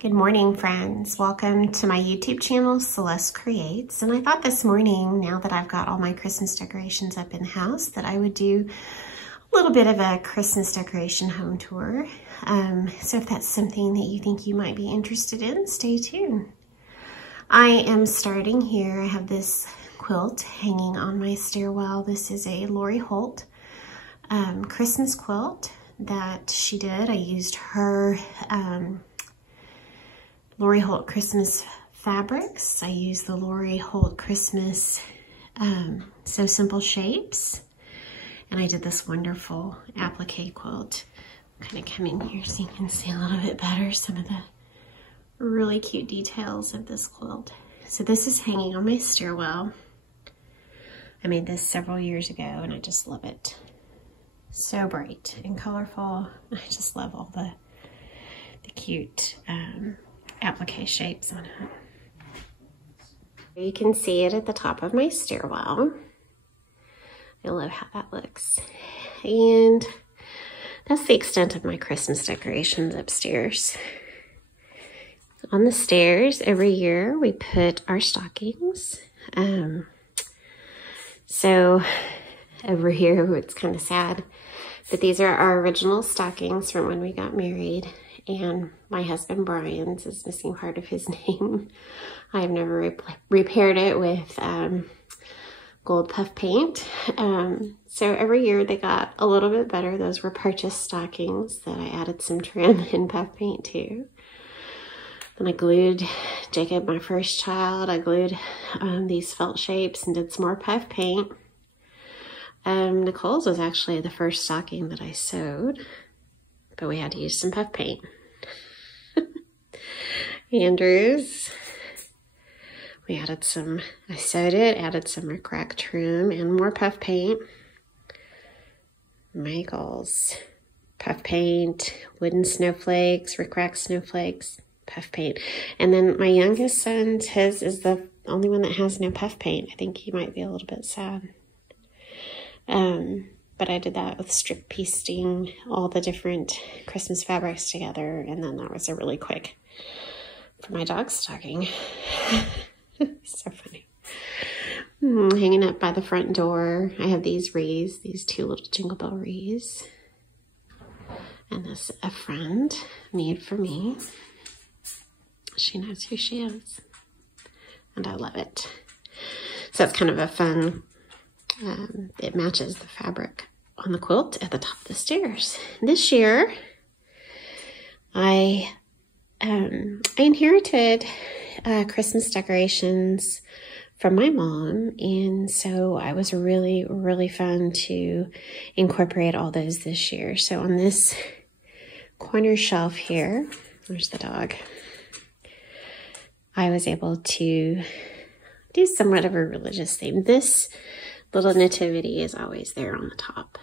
Good morning, friends. Welcome to my YouTube channel, Celeste Creates. And I thought this morning, now that I've got all my Christmas decorations up in the house, that I would do a little bit of a Christmas decoration home tour. So if that's something that you think you might be interested in, stay tuned. I am starting here. I have this quilt hanging on my stairwell. This is a Lori Holt Christmas quilt that she did. I used her Lori Holt Christmas fabrics. I used the Lori Holt Christmas So Simple shapes. And I did this wonderful applique quilt. Kind of come in here so you can see a little bit better some of the really cute details of this quilt. So this is hanging on my stairwell. I made this several years ago and I just love it. So bright and colorful. I just love all the cute applique shapes on it. You can see it at the top of my stairwell. I love how that looks. And that's the extent of my Christmas decorations upstairs. On the stairs, every year we put our stockings. So over here, it's kind of sad, but these are our original stockings from when we got married. And my husband Brian's is missing part of his name. I have never repaired it with gold puff paint. So every year they got a little bit better. Those were purchased stockings that I added some trim and puff paint to. Then I glued Jacob, my first child. I glued these felt shapes and did some more puff paint. Nicole's was actually the first stocking that I sewed, but we had to use some puff paint. Andrew's, we added some, I sewed it, added some rickrack trim and more puff paint. Michael's, puff paint, wooden snowflakes, rickrack snowflakes, puff paint. And then my youngest son's, his is the only one that has no puff paint. I think he might be a little bit sad. But I did that with strip piecing all the different Christmas fabrics together, and then that was a really quick for my dog's stocking. So funny. Hanging up by the front door, I have these wreaths, these two little Jingle Bell wreaths. And this a friend made for me. She knows who she is. And I love it. So it's kind of a fun, it matches the fabric on the quilt at the top of the stairs. This year, I inherited Christmas decorations from my mom, and so I was really fun to incorporate all those this year. So on this corner shelf here, there's the dog, I was able to do somewhat of a religious theme. This little nativity is always there on the top.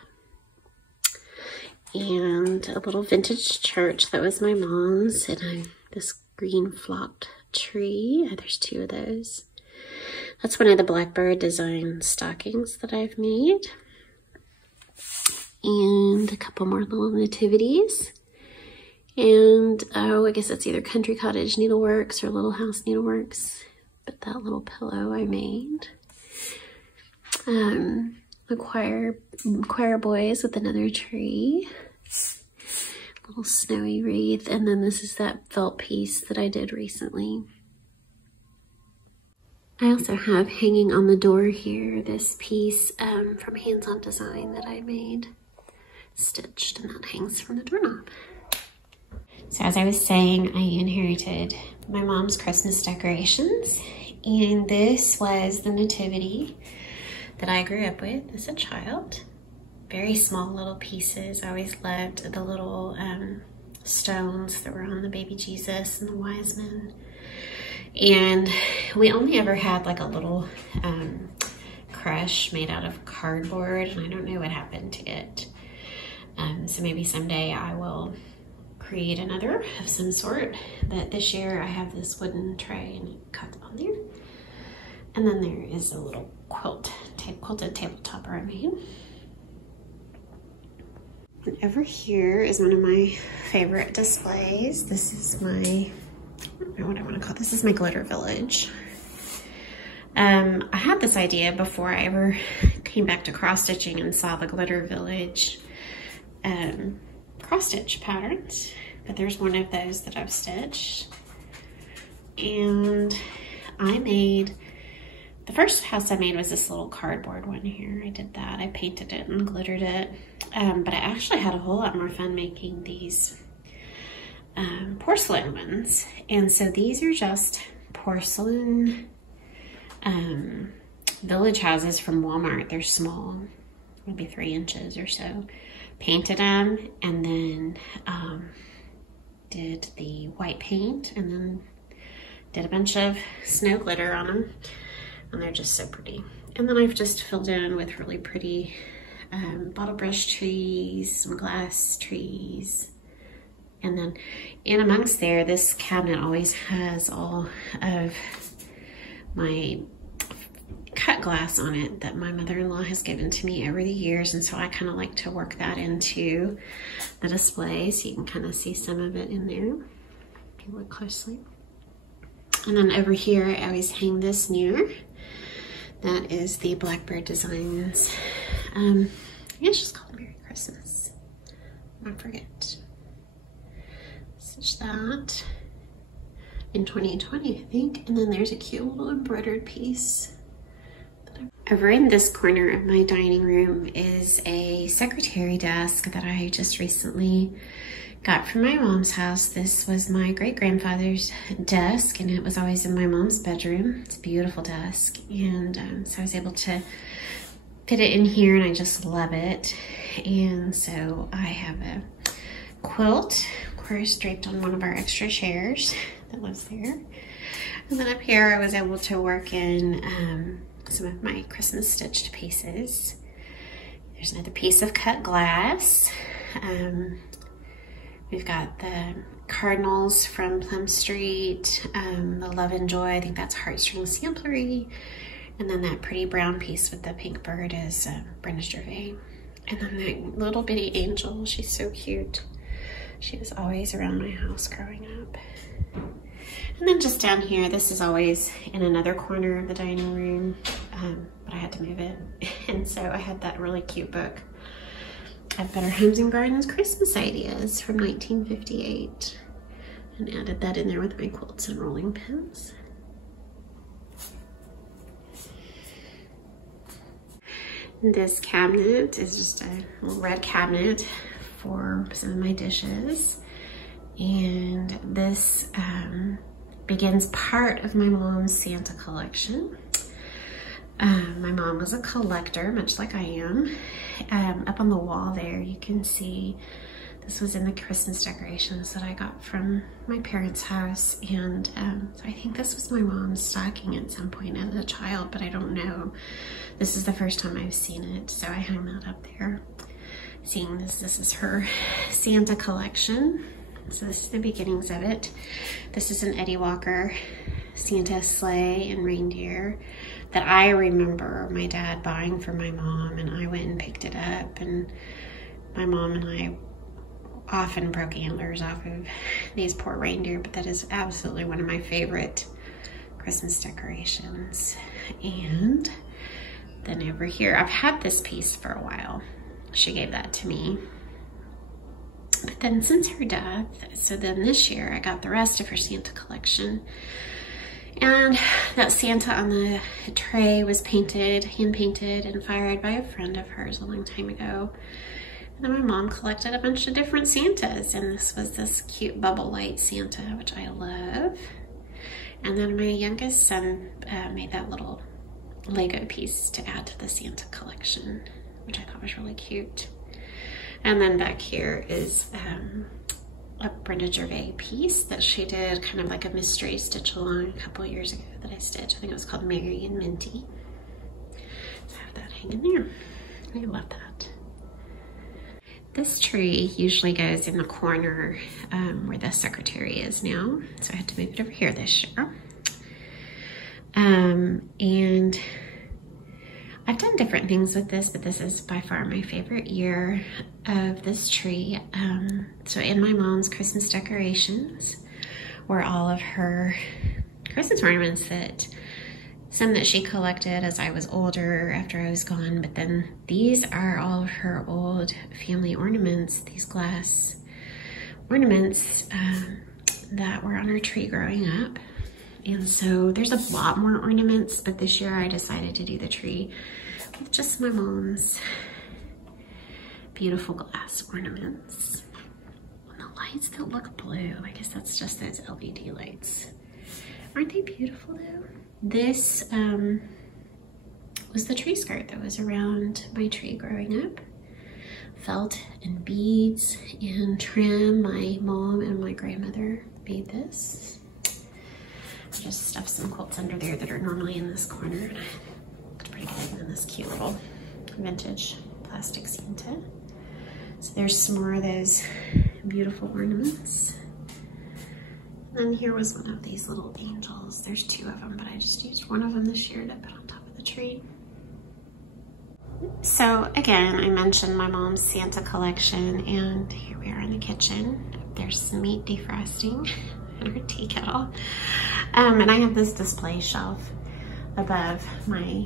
And a little vintage church that was my mom's, and this green flocked tree. There's two of those. That's one of the Blackbird design stockings that I've made. And a couple more little nativities. And I guess that's either Country Cottage Needleworks or Little House Needleworks. But that little pillow I made. The choir boys with another tree, little snowy wreath, and then this is that felt piece that I did recently. I also have hanging on the door here this piece from Hands On Design that I made, stitched, and that hangs from the doorknob. So as I was saying, I inherited my mom's Christmas decorations, and this was the nativity that I grew up with as a child. Very small little pieces. I always loved the little stones that were on the baby Jesus and the wise men. And we only ever had like a little crush made out of cardboard, and I don't know what happened to it. So maybe someday I will create another of some sort. But this year I have this wooden tray and it cuts on there. And then there is a little quilted tabletop I made. And over here is one of my favorite displays. This is my don't know what I want to call it. This is my glitter village. I had this idea before I ever came back to cross stitching and saw the glitter village cross stitch patterns, but there's one of those that I've stitched. And I made, the first house I made was this little cardboard one here. I did that. I painted it and glittered it. But I actually had a whole lot more fun making these porcelain ones. And so these are just porcelain village houses from Walmart. They're small, maybe 3 inches or so. Painted them and then did the white paint and then did a bunch of snow glitter on them. And they're just so pretty. And then I've just filled in with really pretty bottle brush trees, some glass trees. And then in amongst there, this cabinet always has all of my cut glass on it that my mother-in-law has given to me over the years. And so I kind of like to work that into the display so you can kind of see some of it in there if you look closely. And then over here, I always hang this mirror. That is the Blackbird Designs. I think it's just called Merry Christmas. I forget. Such that in 2020, I think. And then there's a cute little embroidered piece. Over in this corner of my dining room is a secretary desk that I just recently got from my mom's house. This was my great-grandfather's desk, and it was always in my mom's bedroom. It's a beautiful desk, and so I was able to fit it in here, and I just love it. And so I have a quilt, of course, draped on one of our extra chairs that lives there. And then up here, I was able to work in some of my Christmas stitched pieces. There's another piece of cut glass. We've got the cardinals from Plum Street, the Love and Joy, I think that's Heartstring Samplery, and then that pretty brown piece with the pink bird is Brenda Gervais. And then that little bitty angel, she's so cute. She was always around my house growing up. And then just down here, this is always in another corner of the dining room, but I had to move it. And so I had that really cute book of Better Homes and Gardens Christmas Ideas from 1958 and added that in there with my quilts and rolling pins. This cabinet is just a little red cabinet for some of my dishes. And this begins part of my mom's Santa collection. My mom was a collector, much like I am. Up on the wall there, you can see this was in the Christmas decorations that I got from my parents' house. And so I think this was my mom's stocking at some point as a child, but I don't know. This is the first time I've seen it, so I hung that up there. Seeing this is her Santa collection. So this is the beginnings of it. This is an Eddie Walker Santa sleigh and reindeer that I remember my dad buying for my mom, and I went and picked it up, and my mom and I often broke antlers off of these poor reindeer, but that is absolutely one of my favorite Christmas decorations. And then over here, I've had this piece for a while. She gave that to me. But then since her death, so then this year I got the rest of her Santa collection. And that Santa on the tray was painted, hand painted and fired by a friend of hers a long time ago. And then my mom collected a bunch of different Santas, and this was this cute bubble light Santa, which I love. And then my youngest son made that little Lego piece to add to the Santa collection, which I thought was really cute. And then back here is a Brenda Gervais piece that she did, kind of like a mystery stitch along a couple years ago that I stitched. I think it was called Mary and Minty. So I have that hanging there. I love that. This tree usually goes in the corner where the secretary is now. So I had to move it over here this year. And I've done different things with this, but this is by far my favorite year of this tree. So in my mom's Christmas decorations were all of her Christmas ornaments, some that she collected as I was older after I was gone, but then these are all of her old family ornaments, these glass ornaments that were on her tree growing up. And so there's a lot more ornaments, but this year I decided to do the tree with just my mom's beautiful glass ornaments. And the lights that look blue, I guess that's just those LED lights. Aren't they beautiful though? This was the tree skirt that was around my tree growing up. Felt and beads and trim. My mom and my grandmother made this. I just stuffed some quilts under there that are normally in this corner. And I looked pretty good in this cute little vintage plastic Santa. So there's some more of those beautiful ornaments. And here was one of these little angels. There's two of them, but I just used one of them this year to put on top of the tree. So again, I mentioned my mom's Santa collection, and here we are in the kitchen. There's some meat defrosting in her tea kettle. And I have this display shelf above my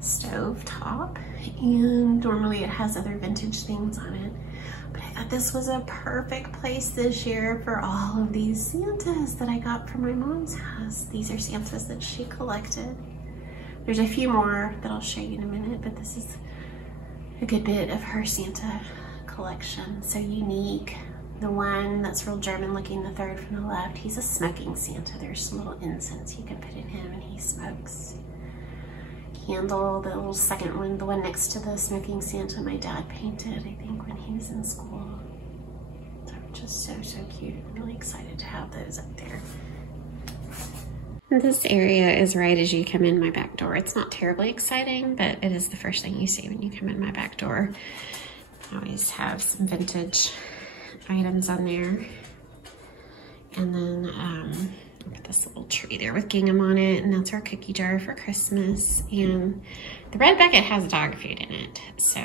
stove top, and normally it has other vintage things on it. But I thought this was a perfect place this year for all of these Santas that I got from my mom's house. These are Santas that she collected. There's a few more that I'll show you in a minute, but this is a good bit of her Santa collection. So unique. The one that's real German looking, the third from the left, he's a smoking Santa. There's some little incense you can put in him and he smokes. Candle, the little second one, the one next to the smoking Santa my dad painted, I think, when he was in school. They're just so, so cute. I'm really excited to have those up there. This area is right as you come in my back door. It's not terribly exciting, but it is the first thing you see when you come in my back door. I always have some vintage items on there. And then put this little tree there with gingham on it, and that's our cookie jar for Christmas. And the red bucket has dog food in it, so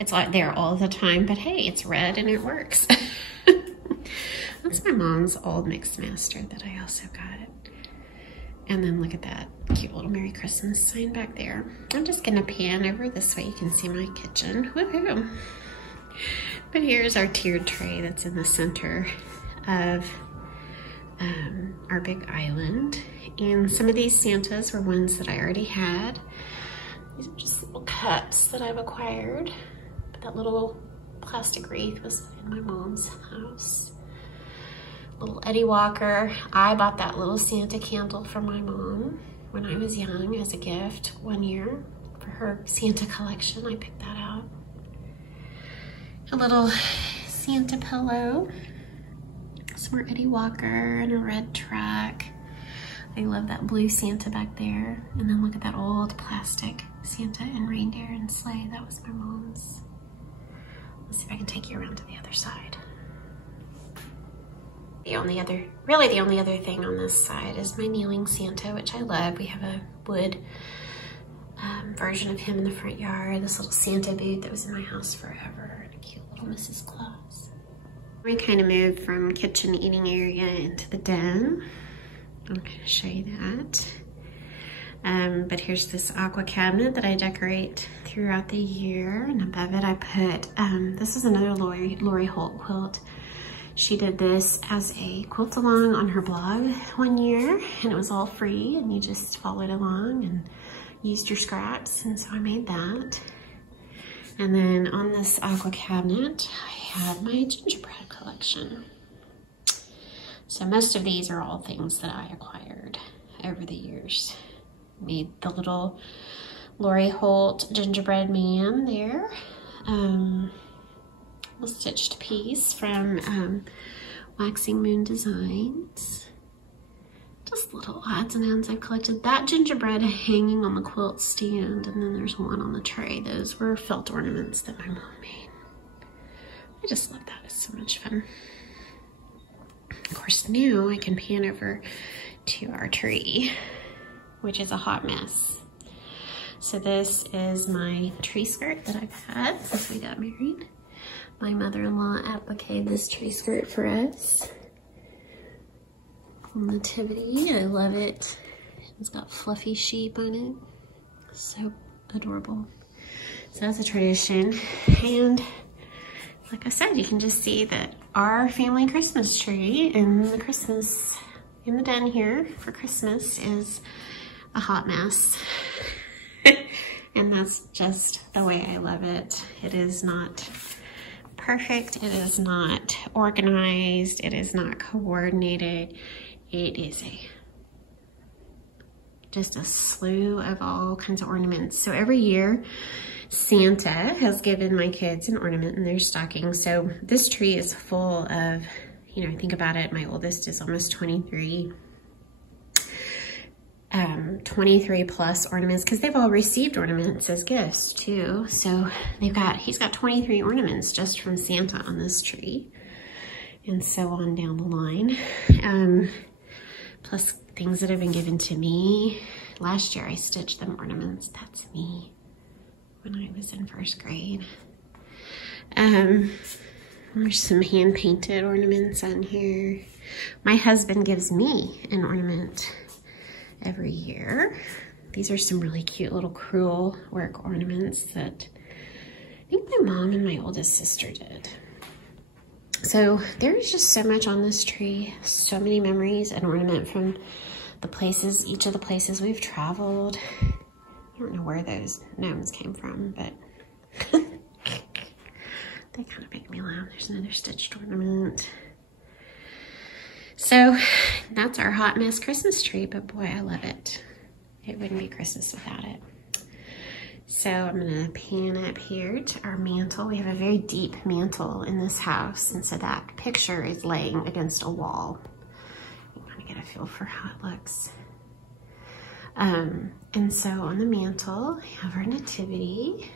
it's like there all the time, but hey, it's red and it works. That's my mom's old mixed master that I also got. And then look at that cute little Merry Christmas sign back there. I'm just gonna pan over this way you can see my kitchen. Woohoo! But here's our tiered tray that's in the center of our big island. And some of these Santas were ones that I already had. These are just little cups that I've acquired. But that little plastic wreath was in my mom's house. Little Eddie Walker. I bought that little Santa candle for my mom when I was young as a gift one year for her Santa collection. I picked that out. A little Santa pillow. Some more Eddie Walker and a red truck. I love that blue Santa back there. And then look at that old plastic Santa and reindeer and sleigh. That was my mom's. Let's see if I can take you around to the other side. Really the only other thing on this side is my kneeling Santa, which I love. We have a wood version of him in the front yard. This little Santa booth that was in my house forever. And a cute little Mrs. Claus. We kind of moved from kitchen eating area into the den. I'm going to show you that. But here's this aqua cabinet that I decorate throughout the year. And above it I put, this is another Lori Holt quilt. She did this as a quilt along on her blog one year, and it was all free, and you just followed along and used your scraps, and so I made that. And then on this aqua cabinet, I have my gingerbread collection. So most of these are all things that I acquired over the years. Made the little Lori Holt gingerbread man there. A stitched piece from Waxing Moon Designs. Just little odds and ends I've collected. That gingerbread hanging on the quilt stand, and then there's one on the tray. Those were felt ornaments that my mom made. I just love that. It's so much fun. Of course, now I can pan over to our tree, which is a hot mess. So this is my tree skirt that I've had since we got married. My mother-in-law appliqued this tree skirt for us. nativity. I love it. It's got fluffy sheep on it. So adorable. So that's a tradition. And like I said, you can just see that our family Christmas tree in the den here for Christmas is a hot mess. And that's just the way I love it. It is not perfect. It is not organized. It is not coordinated. It is just a slew of all kinds of ornaments. So every year, Santa has given my kids an ornament in their stocking. So this tree is full of, you know, think about it, my oldest is almost 23. 23 plus ornaments, because they've all received ornaments as gifts too. So he's got 23 ornaments just from Santa on this tree, and so on down the line. Plus things that have been given to me. Last year I stitched them ornaments. That's me when I was in first grade. There's some hand painted ornaments on here. My husband gives me an ornament every year. These are some really cute little crewel work ornaments that I think my mom and my oldest sister did. So there's just so much on this tree, so many memories and ornament from the places, each of the places we've traveled. I don't know where those gnomes came from, but they kind of make me laugh. There's another stitched ornament. So that's our hot mess Christmas tree, but boy, I love it. It wouldn't be Christmas without it. So I'm gonna pan up here to our mantle. We have a very deep mantle in this house, and so that picture is laying against a wall. You kind of get a feel for how it looks. And so on the mantle, we have our nativity,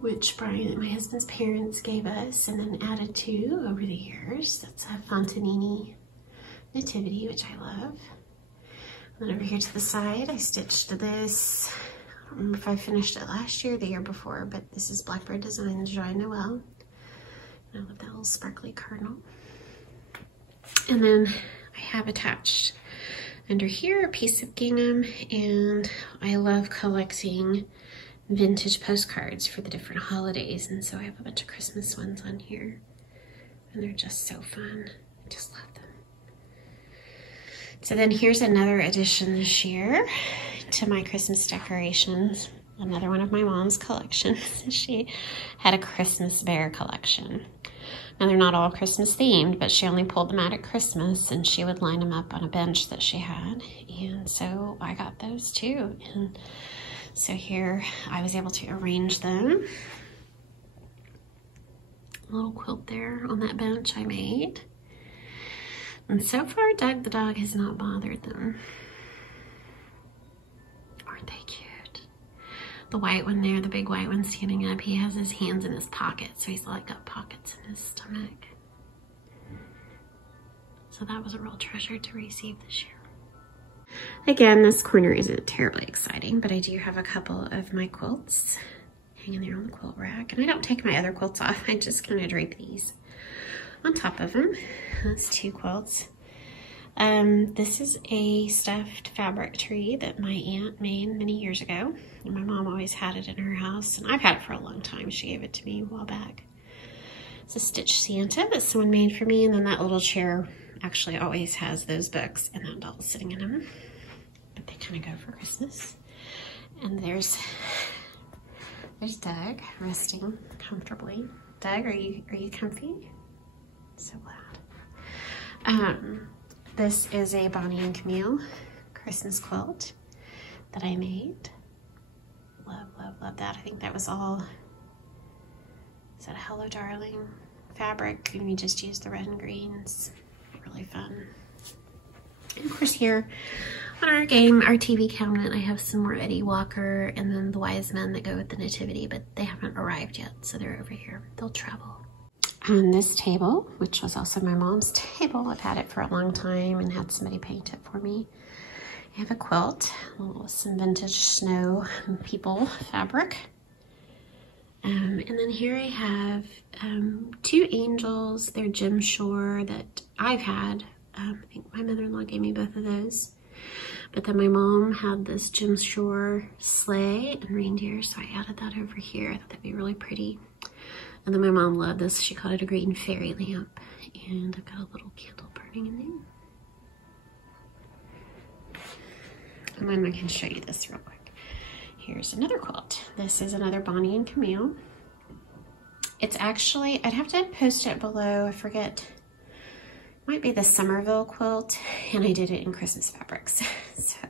which Brian, my husband's parents, gave us and then added to over the years. That's a Fontanini nativity, which I love. And then over here to the side, I stitched this. I don't remember if I finished it last year or the year before, but this is Blackbird Designs Joy Noel. And I love that little sparkly cardinal. And then I have attached under here a piece of gingham, and I love collecting vintage postcards for the different holidays, and so I have a bunch of Christmas ones on here, and they're just so fun. I just love them. So then here's another addition this year to my Christmas decorations, another one of my mom's collections. She had a Christmas bear collection. Now they're not all Christmas themed, but she only pulled them out at Christmas, and she would line them up on a bench that she had, and so I got those too. And so here I was able to arrange them. A little quilt there on that bench I made. And so far, Doug the dog has not bothered them. Aren't they cute? The white one there, the big white one standing up, he has his hands in his pockets, so he's like got pockets in his stomach. So that was a real treasure to receive this year. Again, this corner isn't terribly exciting, but I do have a couple of my quilts hanging there on the quilt rack. And I don't take my other quilts off. I just kind of drape these on top of them. That's two quilts. This is a stuffed fabric tree that my aunt made many years ago. And my mom always had it in her house, and I've had it for a long time. She gave it to me a while back. It's a stitched Santa that someone made for me, and then that little chair actually always has those books and that doll sitting in them. But they kind of go for Christmas. And there's Doug resting comfortably. Doug, are you comfy? So glad. This is a Bonnie and Camille Christmas quilt that I made. Love, love, love that. I think that was all, is that a Hello Darling fabric? And we just used the red and greens. Really fun. And of course here on our TV cabinet, I have some more Eddie Walker and then the Wise Men that go with the Nativity, but they haven't arrived yet, so they're over here. They'll travel. On this table, which was also my mom's table, I've had it for a long time and had somebody paint it for me. I have a quilt with some vintage snow people fabric. And then here I have two angels. They're Jim Shore that I've had I think my mother-in-law gave me both of those. But then my mom had this Jim Shore sleigh and reindeer, so I added that over here. I thought that'd be really pretty. And then my mom loved this. She called it a green fairy lamp. And I've got a little candle burning in there. And then I can show you this real quick. Here's another quilt. This is another Bonnie and Camille. It's actually, I'd have to post it below, I forget. It might be the Somerville quilt, and I did it in Christmas fabrics. So,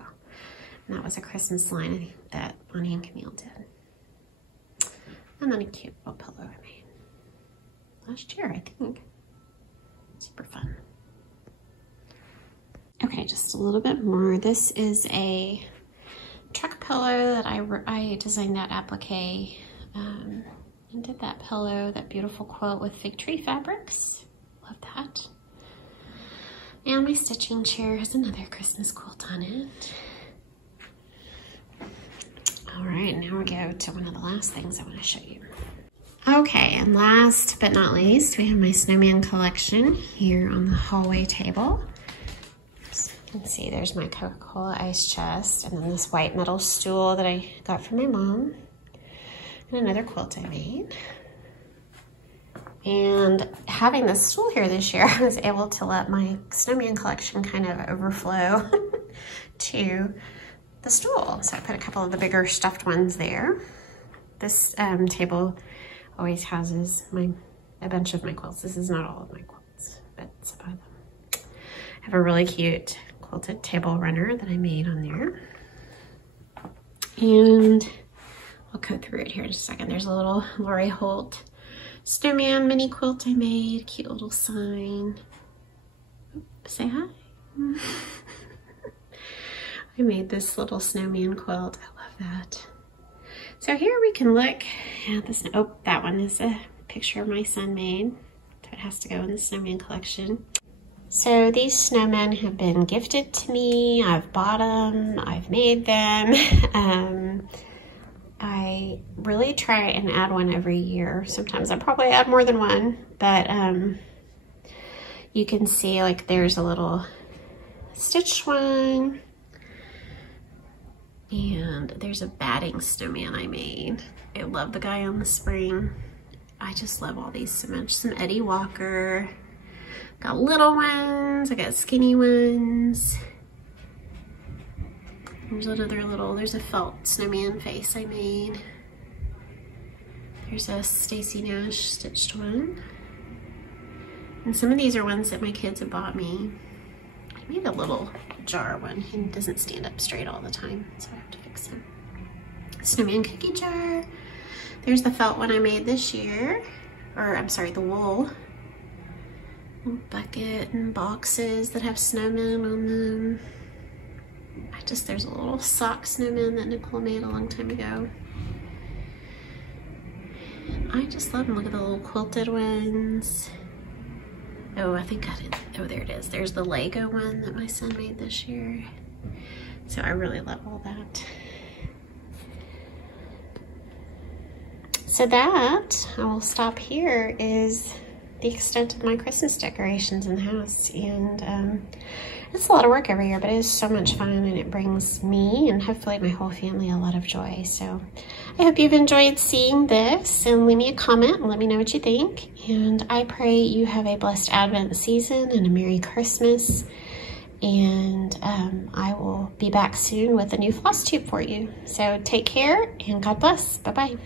and that was a Christmas line I think that Bonnie and Camille did. And then a cute little pillow I made last year, I think. Super fun. Okay, just a little bit more. This is a truck pillow that I designed that applique and did that pillow, that beautiful quilt with fig tree fabrics. Love that. And my stitching chair has another Christmas quilt on it. All right, now we go to one of the last things I want to show you. Okay, and last but not least, we have my snowman collection here on the hallway table. So you can see there's my Coca-Cola ice chest, and then this white metal stool that I got from my mom, and another quilt I made. And having this stool here this year, I was able to let my snowman collection kind of overflow to the stool. So I put a couple of the bigger stuffed ones there. This table always houses a bunch of my quilts. This is not all of my quilts, but some of them. I have a really cute quilted table runner that I made on there. And I'll go through it here in just a second. There's a little Lori Holt snowman mini quilt I made, cute little sign. Oop, say hi. I made this little snowman quilt. I love that. So here we can look at this. Oh, that one is a picture my son made. So it has to go in the snowman collection. So these snowmen have been gifted to me. I've bought them, I've made them. I really try and add one every year. Sometimes I probably add more than one, but you can see like there's a little stitched one. And there's a batting snowman I made. I love the guy on the spring. I just love all these so much. Some Eddie Walker. Got little ones, I got skinny ones. There's another little, there's a felt snowman face I made. There's a Stacy Nash stitched one. And some of these are ones that my kids have bought me. I made a little jar one. He doesn't stand up straight all the time, so I have to fix him. Snowman cookie jar. There's the felt one I made this year. Or, I'm sorry, the wool. Bucket and boxes that have snowmen on them. There's a little sock snowman that Nicole made a long time ago. I just love them. Look at the little quilted ones. Oh, I think I did. Oh, there it is. There's the Lego one that my son made this year. So I really love all that. So that, I will stop here, is the extent of my Christmas decorations in the house. And it's a lot of work every year, but it is so much fun, and it brings me and hopefully my whole family a lot of joy. So I hope you've enjoyed seeing this, and leave me a comment and let me know what you think. And I pray you have a blessed Advent season and a Merry Christmas. And I will be back soon with a new floss tube for you. So take care and God bless. Bye-bye.